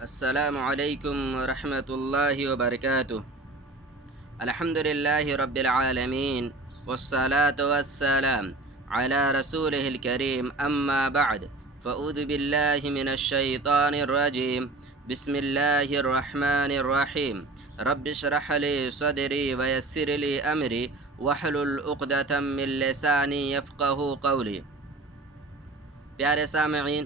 السلام علیکم ورحمۃ اللہ وبرکاتہ۔ الحمد للہ رب العالمین والصلاة والسلام علی رسولہ الکریم اما بعد فاعوذ باللہ من الشیطان الرجیم بسم اللہ الرحمن الرحیم رب اشرح لی صدری ویسر لی امری واحلل عقدۃ من لسانی یفقہوا قولی۔ پیارے سامعین،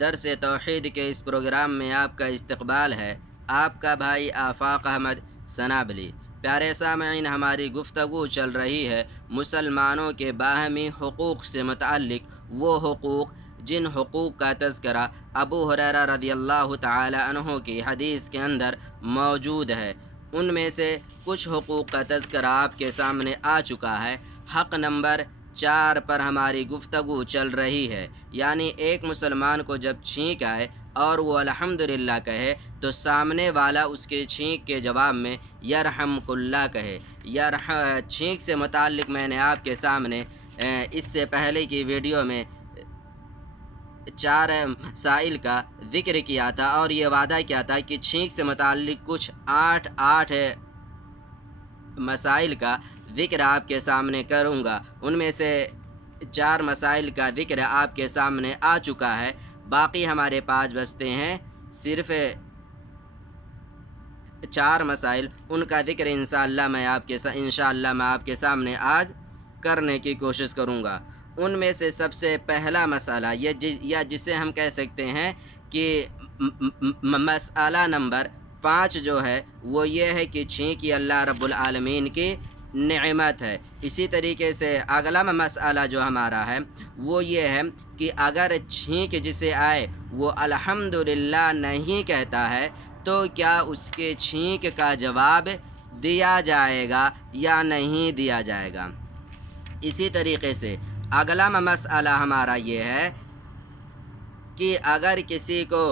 درس توحید کے اس پروگرام میں آپ کا استقبال ہے۔ آپ کا بھائی آفاق احمد سنابلی۔ پیارے سامعین، ہماری گفتگو چل رہی ہے مسلمانوں کے باہمی حقوق سے متعلق، وہ حقوق جن حقوق کا تذکرہ ابو ہریرہ رضی اللہ تعالی عنہ کی حدیث کے اندر موجود ہے۔ ان میں سے کچھ حقوق کا تذکرہ آپ کے سامنے آ چکا ہے۔ حق نمبر 4 پر ہماری گفتگو چل رہی ہے، یعنی ایک مسلمان کو جب چھینک آئے اور وہ الحمدللہ کہے تو سامنے والا اس کے چھینک کے جواب میں یرحمک اللہ کہے۔ چھینک سے متعلق میں نے آپ کے سامنے اس سے پہلے کی ویڈیو میں 4 مسائل کا ذکر کیا تھا اور یہ وعدہ کیا تھا کہ چھینک سے متعلق کچھ 8 مسائل کا ذکر آپ کے سامنے کروں گا۔ ان میں سے 4 مسائل کا ذکر آپ کے سامنے آ چکا ہے، باقی ہمارے پاس بچتے ہیں صرف 4 مسائل۔ ان کا ذکر انشاءاللہ میں آپ کے سامنے آج کرنے کی کوشش کروں گا۔ ان میں سے سب سے پہلا مسئلہ یا جسے ہم کہہ سکتے ہیں کہ مسئلہ نمبر 5 جو ہے وہ یہ ہے کہ چھینک یہ اللہ رب العالمین کی نعمت ہے۔ اسی طریقے سے اگلا مسئلہ جو ہمارا ہے وہ یہ ہے کہ اگر چھینک جسے آئے وہ الحمدللہ نہیں کہتا ہے تو کیا اس کے چھینک کا جواب دیا جائے گا یا نہیں دیا جائے گا۔ اسی طریقے سے اگلا مسئلہ ہمارا یہ ہے کہ اگر کسی کو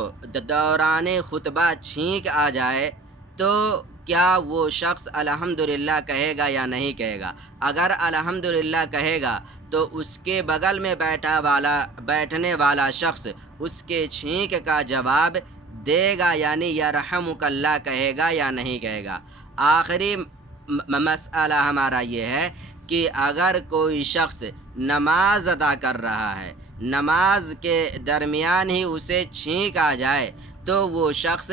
دوران خطبہ چھینک آ جائے تو کیا وہ شخص الحمدللہ کہے گا یا نہیں کہے گا۔ اگر الحمدللہ کہے گا تو اس کے بغل میں بیٹھنے والا شخص اس کے چھینک کا جواب دے گا، یعنی یرحمک اللہ کہے گا یا نہیں کہے گا۔ آخری مسئلہ ہمارا یہ ہے کہ اگر کوئی شخص نماز ادا کر رہا ہے، نماز کے درمیان ہی اسے چھینک آ جائے تو وہ شخص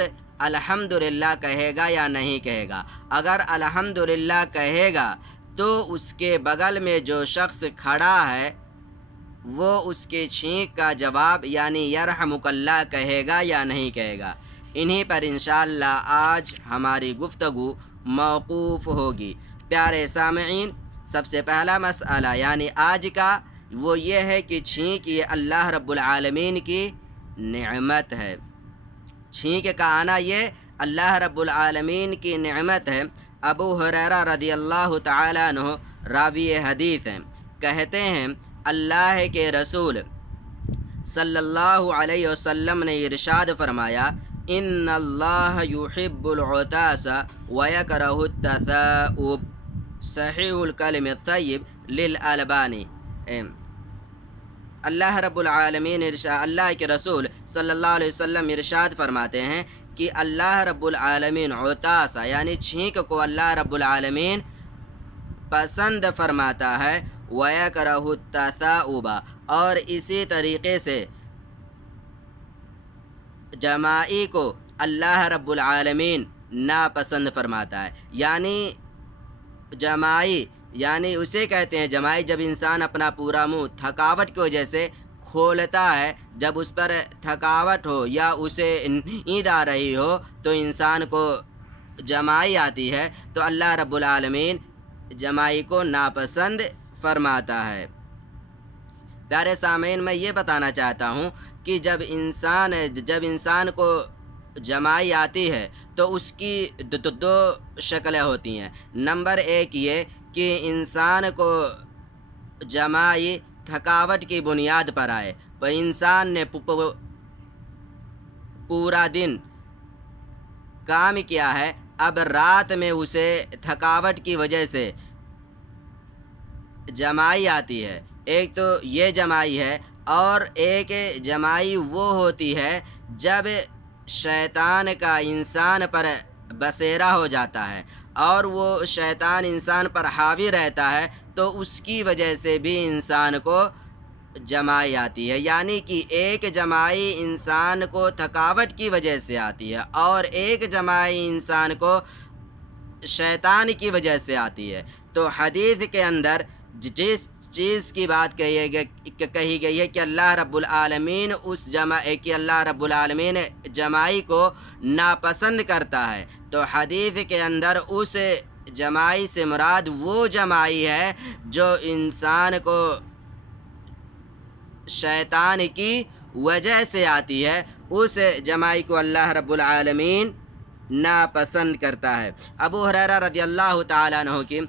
الحمدللہ کہے گا یا نہیں کہے گا۔ اگر الحمدللہ کہے گا تو اس کے بغل میں جو شخص کھڑا ہے وہ اس کے چھینک کا جواب یعنی یرحمک اللہ کہے گا یا نہیں کہے گا۔ انہی پر انشاءاللہ آج ہماری گفتگو موقوف ہوگی۔ پیارے سامعین، سب سے پہلا مسئلہ یعنی آج کا وہ یہ ہے کہ چھینک یہ اللہ رب العالمین کی نعمت ہے۔ چھینک کا آنا یہ اللہ رب العالمین کی نعمت ہے۔ ابو ہریرہ رضی اللہ تعالیٰ عنہ راوی حدیث ہیں، کہتے ہیں اللہ کے رسول صلی اللہ علیہ وسلم نے ارشاد فرمایا، ان اللہ یحب العطاس ویکرہ التثاؤب، صحیح الکلم الطیب للالبانی۔ اللہ رب العالمین اللہ کے رسول صلی اللہ علیہ وسلم ارشاد فرماتے ہیں کہ اللہ رب العالمین عطاسا یعنی چھینک کو اللہ رب العالمین پسند فرماتا ہے، وَيَكْرَهُ التَّثَاؤُبَ، اور اسی طریقے سے جماعی کو اللہ رب العالمین ناپسند فرماتا ہے۔ یعنی جماعی یعنی اسے کہتے ہیں جماعی جب انسان اپنا پورا منہ تھکاوٹ کی وجہ سے کھولتا ہے، جب اس پر تھکاوٹ ہو یا اسے نیند آ رہی ہو تو انسان کو جماعی آتی ہے، تو اللہ رب العالمین جماعی کو ناپسند فرماتا ہے۔ پیارے سامعین، میں یہ بتانا چاہتا ہوں کہ جب انسان کو جماعی آتی ہے تو اس کی 2 شکلیں ہوتی ہیں۔ نمبر 1 یہ کہ انسان کو جماعی تھکاوٹ کی بنیاد پر آئے، تو انسان نے پورا دن کام کیا ہے، اب رات میں اسے تھکاوٹ کی وجہ سے جماعی آتی ہے۔ ایک تو یہ جماعی ہے، اور ایک جماعی وہ ہوتی ہے جب شیطان کا انسان پر بسیرا ہو جاتا ہے اور وہ شیطان انسان پر حاوی رہتا ہے تو اس کی وجہ سے بھی انسان کو جمائی آتی ہے، یعنی کہ ایک جمائی انسان کو تھکاوٹ کی وجہ سے آتی ہے اور ایک جمائی انسان کو شیطان کی وجہ سے آتی ہے۔ تو حدیث کے اندر جس چیز کی بات کہی گئی ہے کہ اللہ رب العالمین اللہ رب العالمین جمائی کو ناپسند کرتا ہے، تو حدیث کے اندر اس جمائی سے مراد وہ جمائی ہے جو انسان کو شیطان کی وجہ سے آتی ہے، اس جمائی کو اللہ رب العالمین ناپسند کرتا ہے۔ ابو ہریرہ رضی اللہ تعالیٰ عنہ کی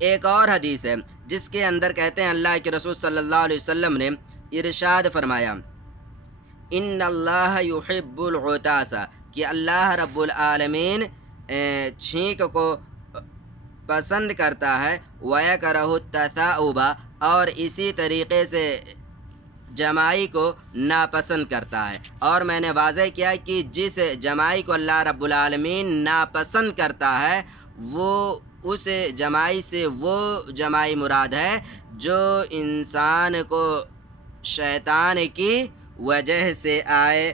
ایک اور حدیث ہے جس کے اندر کہتے ہیں اللہ کے رسول صلی اللہ علیہ وسلم نے ارشاد فرمایا، ان اللہ یحب العطاس، کہ اللہ رب العالمین چھینک کو پسند کرتا ہے، وَيَكْرَهُ التَّثَاؤُبَ، اور اسی طریقے سے جمائی کو ناپسند کرتا ہے۔ اور میں نے واضح کیا کہ جس جمائی کو اللہ رب العالمین ناپسند کرتا ہے وہ اس جمائی سے وہ جمائی مراد ہے جو انسان کو شیطان کی وجہ سے آئے۔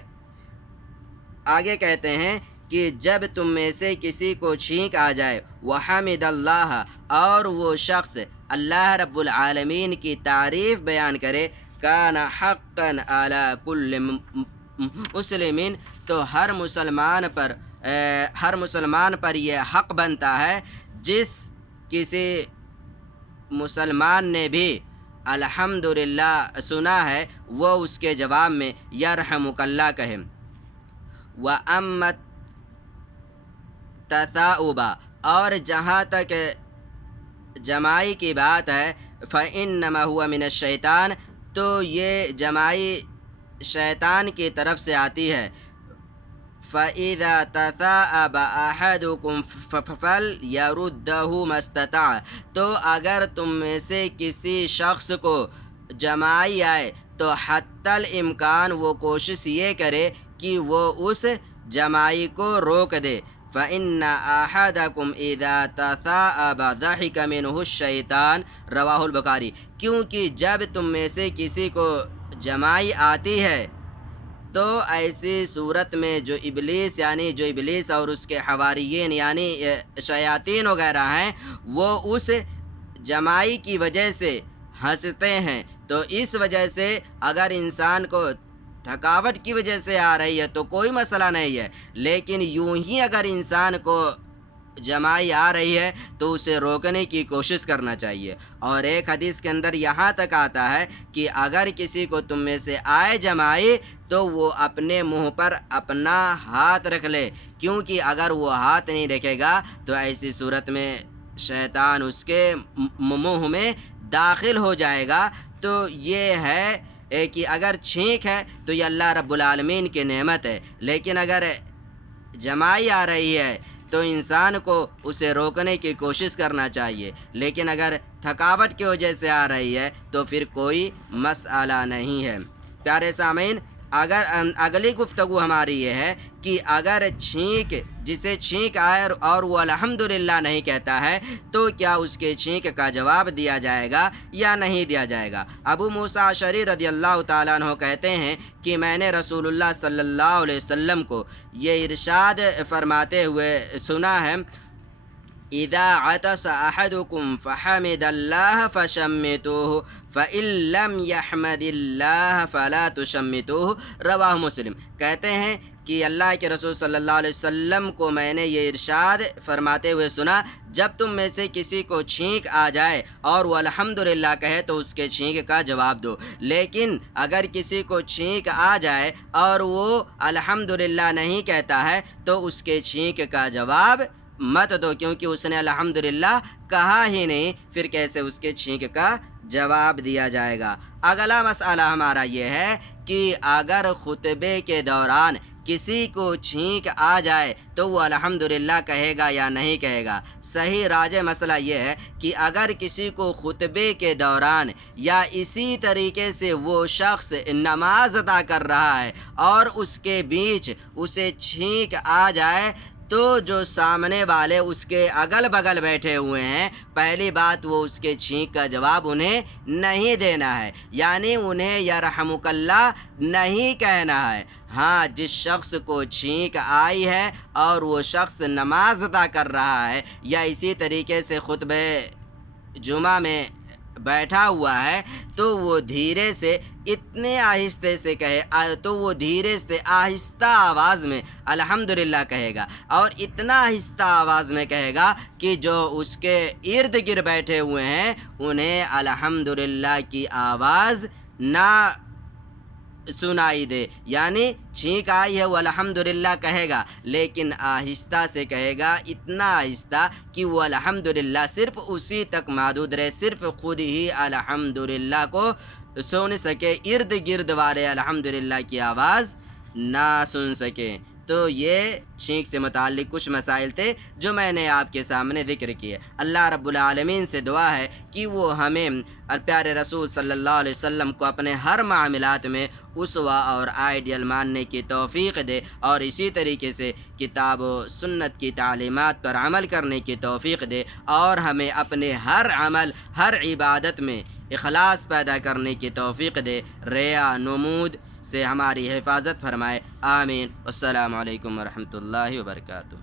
آگے کہتے ہیں کہ جب تم میں سے کسی کو چھینک آ جائے، وحمد اللہ، اور وہ شخص اللہ رب العالمین کی تعریف بیان کرے، کان حقا علی کل مسلم، تو ہر مسلمان پر یہ حق بنتا ہے جس کسی مسلمان نے بھی الحمدللہ سنا ہے وہ اس کے جواب میں یرحمک اللہ کہے۔ وَأَمَّا التَّثَاؤُبَ، اور جہاں تک جمائی کی بات ہے، فَإِنَّمَا هُوَ مِنَ الشَّيْطَانِ، تو یہ جمائی شیطان کی طرف سے آتی ہے۔ فَإِذَا تَثَاءَبَ أَحَدُكُمْ فَلْيَرُدَّهُ مَا اسْتَطَاعَ، تو اگر تم میں سے کسی شخص کو جمائی آئے تو حتی الامکان وہ کوشش یہ کرے کہ وہ اس جمائی کو روک دے۔ فَإِنَّ أَحَدَكُمْ إِذَا تَثَاءَبَ ضَحِكَ مِنْهُ الشَّيْطَانُ، رواہ البخاری، کیونکہ جب تم میں سے کسی کو جمائی آتی ہے تو ایسی صورت میں جو ابلیس اور اس کے حواریین یعنی شیاطین وغیرہ ہیں وہ اس جمائی کی وجہ سے ہنستے ہیں۔ تو اس وجہ سے اگر انسان کو تھکاوٹ کی وجہ سے آ رہی ہے تو کوئی مسئلہ نہیں ہے، لیکن یوں ہی اگر انسان کو جمائی آ رہی ہے تو اسے روکنے کی کوشش کرنا چاہیے۔ اور ایک حدیث کے اندر یہاں تک آتا ہے کہ اگر کسی کو تم میں سے آئے جمائی تو وہ اپنے منہ پر اپنا ہاتھ رکھ لے، کیونکہ اگر وہ ہاتھ نہیں رکھے گا تو ایسی صورت میں شیطان اس کے منہ میں داخل ہو جائے گا۔ تو یہ ہے کہ اگر چھینک ہے تو یہ اللہ رب العالمین کی نعمت ہے، لیکن اگر جمائی آ رہی ہے تو انسان کو اسے روکنے کی کوشش کرنا چاہیے، لیکن اگر تھکاوٹ کی وجہ سے آ رہی ہے تو پھر کوئی مسئلہ نہیں ہے۔ پیارے سامعین، اگلی گفتگو ہماری یہ ہے کہ اگر جسے چھینک آئے اور وہ الحمدللہ نہیں کہتا ہے تو کیا اس کے چھینک کا جواب دیا جائے گا یا نہیں دیا جائے گا؟ ابو موسیٰ اشعری رضی اللہ تعالیٰ عنہ کہتے ہیں کہ میں نے رسول اللہ صلی اللہ علیہ وسلم کو یہ ارشاد فرماتے ہوئے سنا ہے، اذا عطس احدكم فحمد الله فشمتوه فإن لم يحمد الله فلا تشمتوه، رواہ مسلم۔ کہتے ہیں کہ اللہ کے رسول صلی اللہ علیہ وسلم کو میں نے یہ ارشاد فرماتے ہوئے سنا، جب تم میں سے کسی کو چھینک آ جائے اور وہ الحمدللہ کہے تو اس کے چھینک کا جواب دو، لیکن اگر کسی کو چھینک آ جائے اور وہ الحمدللہ نہیں کہتا ہے تو اس کے چھینک کا جواب مت دو، کیونکہ اس نے الحمدللہ کہا ہی نہیں، پھر کیسے اس کے چھینک کا جواب دیا جائے گا۔ اگلا مسئلہ ہمارا یہ ہے کہ اگر خطبے کے دوران کسی کو چھینک آ جائے تو وہ الحمدللہ کہے گا یا نہیں کہے گا؟ صحیح راجح مسئلہ یہ ہے کہ اگر کسی کو خطبے کے دوران یا اسی طریقے سے وہ شخص نماز ادا کر رہا ہے اور اس کے بیچ اسے چھینک آ جائے تو جو سامنے والے اس کے اگل بغل بیٹھے ہوئے ہیں، پہلی بات وہ اس کے چھینک کا جواب انہیں نہیں دینا ہے، یعنی انہیں یرحمک اللہ نہیں کہنا ہے۔ ہاں، جس شخص کو چھینک آئی ہے اور وہ شخص نماز ادا کر رہا ہے یا اسی طریقے سے خطبہ جمعہ میں بیٹھا ہوا ہے تو وہ دھیرے سے اتنے آہستہ سے کہے تو وہ دھیرے سے آہستہ آواز میں الحمدللہ کہے گا، اور اتنا آہستہ آواز میں کہے گا کہ جو اس کے ارد گرد بیٹھے ہوئے ہیں انہیں الحمدللہ کی آواز نہ سنائی دے۔ یعنی چھینک آئی ہے وہ الحمدللہ کہے گا لیکن آہستہ سے کہے گا، اتنا آہستہ کہ وہ الحمدللہ صرف اسی تک محدود رہے، صرف خود ہی الحمدللہ کو سن سکے، ارد گرد والے الحمدللہ کی آواز نہ سن سکے۔ تو یہ چھینک سے متعلق کچھ مسائل تھے جو میں نے آپ کے سامنے ذکر کیے۔ اللہ رب العالمین سے دعا ہے کہ وہ ہمیں اور پیارے رسول صلی اللہ علیہ وسلم کو اپنے ہر معاملات میں اسوہ اور آئیڈیل ماننے کی توفیق دے، اور اسی طریقے سے کتاب و سنت کی تعلیمات پر عمل کرنے کی توفیق دے، اور ہمیں اپنے ہر عمل، ہر عبادت میں اخلاص پیدا کرنے کی توفیق دے، ریا نمود سے ہماری حفاظت فرمائے۔ آمین۔ السلام علیکم ورحمۃ اللہ وبرکاتہ۔